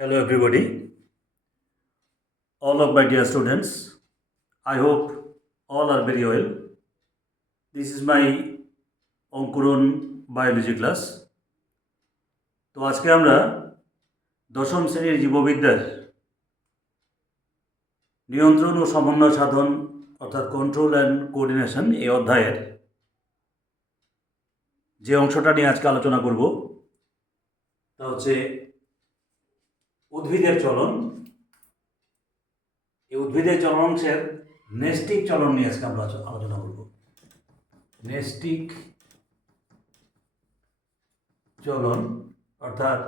Hello, everybody. All of my dear students, I hope all are very well. This is my অঙ্কুরন biology class. তো আজকে আমরা দশম শ্রেণীর জীববিদ্যার নিয়ন্ত্রণ ও সমন্বয় সাধন অর্থাৎ কন্ট্রোল অ্যান্ড কোঅর্ডিনেশন এই অধ্যায়ের যে অংশটা নিয়ে আজকে আলোচনা করব তা হচ্ছে উদ্ভিদের চলন। এই উদ্ভিদের চলন অংশের নেস্টিক চলন নিয়ে আজকে আমরা আলোচনা করব। নেস্টিক চলন অর্থাৎ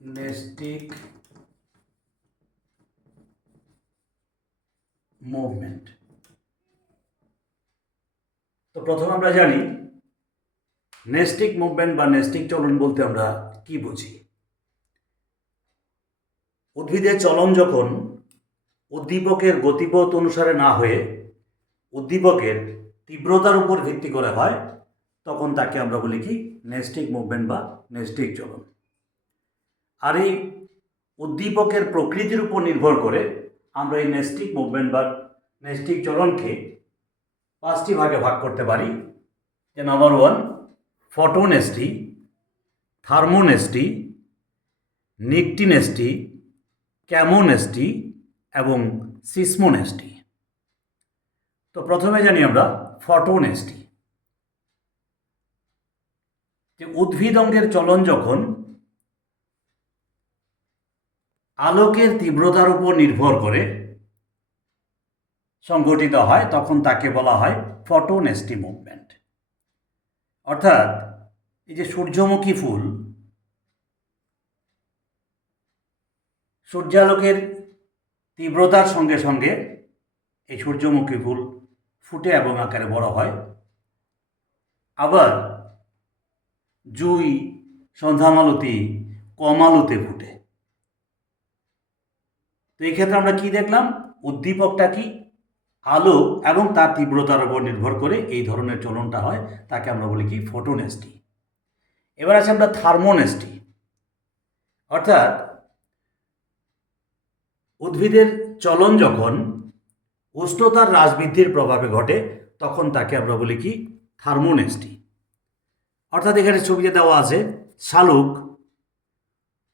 নেস্টিক মুভমেন্ট। তো প্রথমে আমরা জানি নেস্টিক মুভমেন্ট বা নেস্টিক চলন বলতে আমরা কি বুঝি। উদ্ভিদের চলন যখন উদ্দীপকের গতিপথ অনুসারে না হয়ে উদ্দীপকের তীব্রতার উপর ভিত্তি করে হয় তখন তাকে আমরা বলি কি নেস্টিক মুভমেন্ট বা নেস্টিক চলন। আর এই উদ্দীপকের প্রকৃতির উপর নির্ভর করে আমরা এই নেস্টিক মুভমেন্ট বা নেস্টিক চলনকে 5টি ভাগে ভাগ করতে পারি। যে নাম্বার 1 ফটোনেস্টি, থার্মোনেস্টি, নিকটিনেস্টি, ক্যামোনেস্টি এবং সিসমোনেস্টি। তো প্রথমে জানি আমরা ফটোনেস্টি। যে উদ্ভিদ অঙ্গের চলন যখন আলোকের তীব্রতার উপর নির্ভর করে সংঘটিত হয় তখন তাকে বলা হয় ফটোনেস্টি মুভমেন্ট। অর্থাৎ এই যে সূর্যমুখী ফুল, সূর্যালোকের তীব্রতার সঙ্গে সঙ্গে এই সূর্যমুখী ফুল ফুটে এবং আকারে বড় হয়। আবার জুই, সন্ধ্যামালতি কম আলোতে ফুটে। তো এই ক্ষেত্রে আমরা কি দেখলাম, উদ্দীপকটা কি আলো এবং তার তীব্রতার উপর নির্ভর করে এই ধরনের চলনটা হয়, তাকে আমরা বলি কি ফটোনেস্টি। এবার আছে আমরা থার্মোনেস্টি। অর্থাৎ উদ্ভিদের চলন যখন উষ্ণতার হ্রাস বৃদ্ধির প্রভাবে ঘটে তখন তাকে আমরা বলি কি থার্মোনেস্টি। অর্থাৎ এখানে ছবিতে দেওয়া আছে শালুক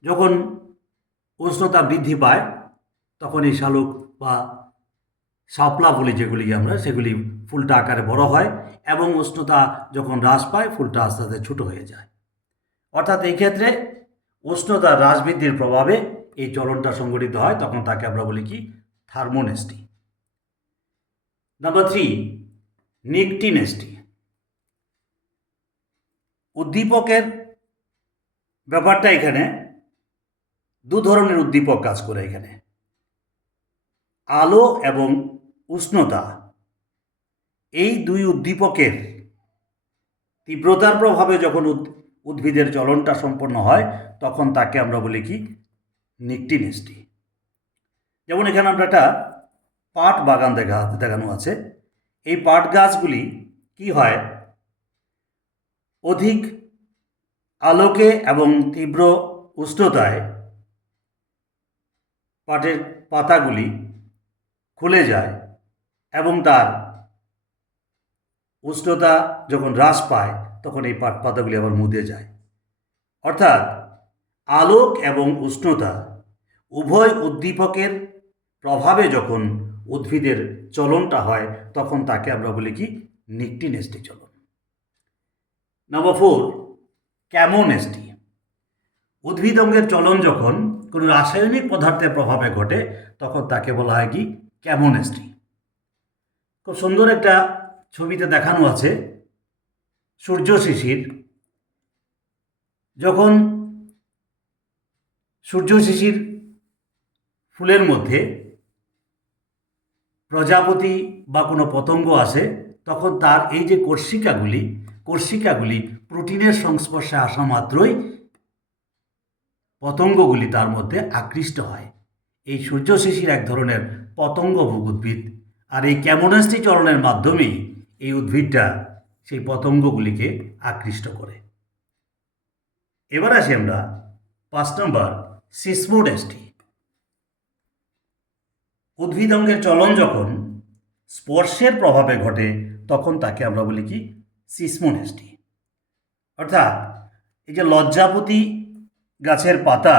যখন উষ্ণতা বৃদ্ধি পায় তখন এই শালুক বা শাপলা বলি যেগুলিকে আমরা, সেগুলি ফুলটা আকারে বড় হয় এবং উষ্ণতা যখন হ্রাস পায় ফুলটা আস্তে আস্তে ছোটো হয়ে যায়। অর্থাৎ এই ক্ষেত্রে উষ্ণতা হ্রাস বৃদ্ধির প্রভাবে এই চলনটা সংঘটিত হয়, তখন তাকে আমরা বলি কি থার্মোনেস্টি। নাম্বার 3 নিকটিনেস্টি। উদ্দীপকের ব্যাপারটা এখানে দু ধরনের উদ্দীপক কাজ করে। এখানে আলো এবং উষ্ণতা, এই দুই উদ্দীপকের তীব্রতার প্রভাবে যখন উদ্ভিদের চলনটা সম্পন্ন হয় তখন তাকে আমরা বলি কি নিকটিনেস্টি। যেমন এখানে আমরা একটা পাট বাগান দেখানো আছে। এই পাট গাছগুলি কি হয়, অধিক আলোকে এবং তীব্র উষ্ণতায় পাটের পাতাগুলি খুলে যায় এবং তার উষ্ণতা যখন হ্রাস পায় তখন এই পাট পাতাগুলি আবার মুদে যায়। অর্থাৎ আলোক এবং উষ্ণতা উভয় উদ্দীপকের প্রভাবে যখন উদ্ভিদের চলনটা হয় তখন তাকে আমরা বলি কি নিকটিনেস্টি চলন। নাম্বার 4 ক্যামোনেস্টি। উদ্ভিদ অঙ্গের চলন যখন কোনো রাসায়নিক পদার্থের প্রভাবে ঘটে তখন তাকে বলা হয় কি ক্যামোনেস্টি। খুব সুন্দর একটা ছবিতে দেখানো আছে সূর্য শিশির। যখন সূর্য শিশির ফুলের মধ্যে প্রজাপতি বা কোনো পতঙ্গ আসে তখন তার এই যে কোর্সিকাগুলি প্রোটিনের সংস্পর্শে আসা মাত্রই পতঙ্গগুলি তার মধ্যে আকৃষ্ট হয়। এই সূর্য শিশির এক ধরনের পতঙ্গভোগ উদ্ভিদ, আর এই ক্যামোনেস্টি চলনের মাধ্যমেই এই উদ্ভিদটা সেই পতঙ্গগুলিকে আকৃষ্ট করে। এবার আসি আমরা 5 নম্বর সিসমোডেস্টি। উদ্ভিদ অঙ্গের চলন যখন স্পর্শের প্রভাবে ঘটে তখন তাকে আমরা বলি কি সিসমোডেস্টি। অর্থাৎ এই যে লজ্জাপতি গাছের পাতা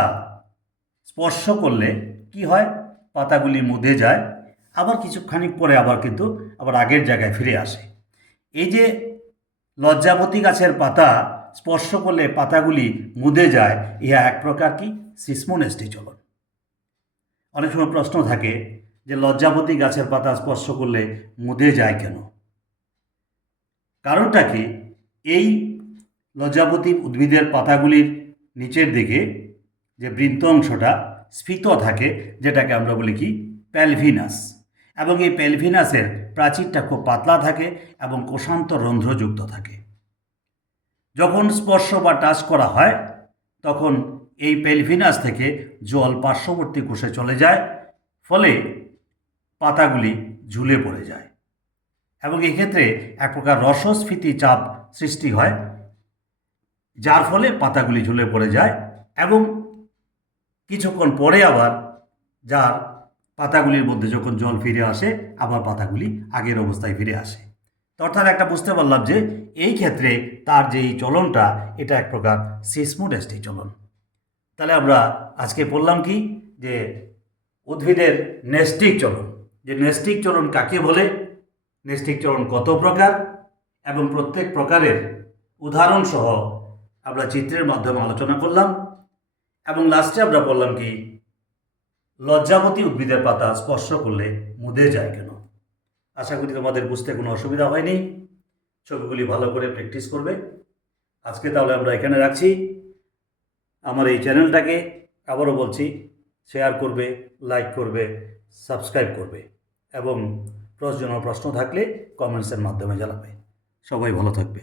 স্পর্শ করলে কি হয়, পাতাগুলি মুদে যায়, আবার কিছুখানি পরে আবার আগের জায়গায় ফিরে আসে। এই যে লজ্জাপতি গাছের পাতা স্পর্শ করলে পাতাগুলি মুদে যায়, ইহা এক প্রকার কি সিসমোডেস্টি চলন। অনেক সময় প্রশ্ন থাকে যে লজ্জাপতি গাছের পাতা স্পর্শ করলে মুদে যায় কেন? কারণটা কি, এই লজ্জাপতি উদ্ভিদের পাতাগুলির নিচের দিকে যে বৃন্ত অংশটা স্ফীত থাকে, যেটাকে আমরা বলি কি প্যালভিনাস, এবং এই প্যালভিনাসের প্রাচীরটা খুব পাতলা থাকে এবং কোষান্তর রন্ধ্রযুক্ত থাকে। যখন স্পর্শ বা টাচ করা হয় তখন এই প্যালভিনাস থেকে জল পার্শ্ববর্তী কোষে চলে যায়, ফলে পাতাগুলি ঝুলে পড়ে যায় এবং এক্ষেত্রে এক প্রকার রসস্ফীতি চাপ সৃষ্টি হয়, যার ফলে পাতাগুলি ঝুলে পড়ে যায় এবং কিছুক্ষণ পরে আবার যার পাতাগুলির মধ্যে যখন জল ফিরে আসে আবার পাতাগুলি আগের অবস্থায় ফিরে আসে। তো অর্থাৎ একটা বুঝতে পারলাম যে এই ক্ষেত্রে তার যে এই চলনটা এটা এক প্রকার সিসমোডেস্টি চলন। তাহলে আমরা আজকে বললাম কি যে উদ্ভিদের নেস্টিক চলন, যে নেস্টিক চলন কাকে বলে, নেস্টিক চলন কত প্রকার এবং প্রত্যেক প্রকারের উদাহরণ সহ আমরা চিত্রের মাধ্যমে আলোচনা করলাম। এবং লাস্টে আমরা বললাম কি লজ্জাপতি উদ্ভিদের পাতা স্পর্শ করলে মুদে যায় কেন। আশা করি তোমাদের বুঝতে কোনো অসুবিধা হয়নি, ছবিগুলি ভালো করে প্র্যাকটিস করবে। আজকে তাহলে আমরা এখানে রাখছি। আমার এই চ্যানেলটাকে আবারও বলছি শেয়ার করবে, লাইক করবে, সাবস্ক্রাইব করবে এবং প্রয়োজনীয় প্রশ্ন থাকলে কমেন্টসের মাধ্যমে জানাবে। সবাই ভালো থাকবে।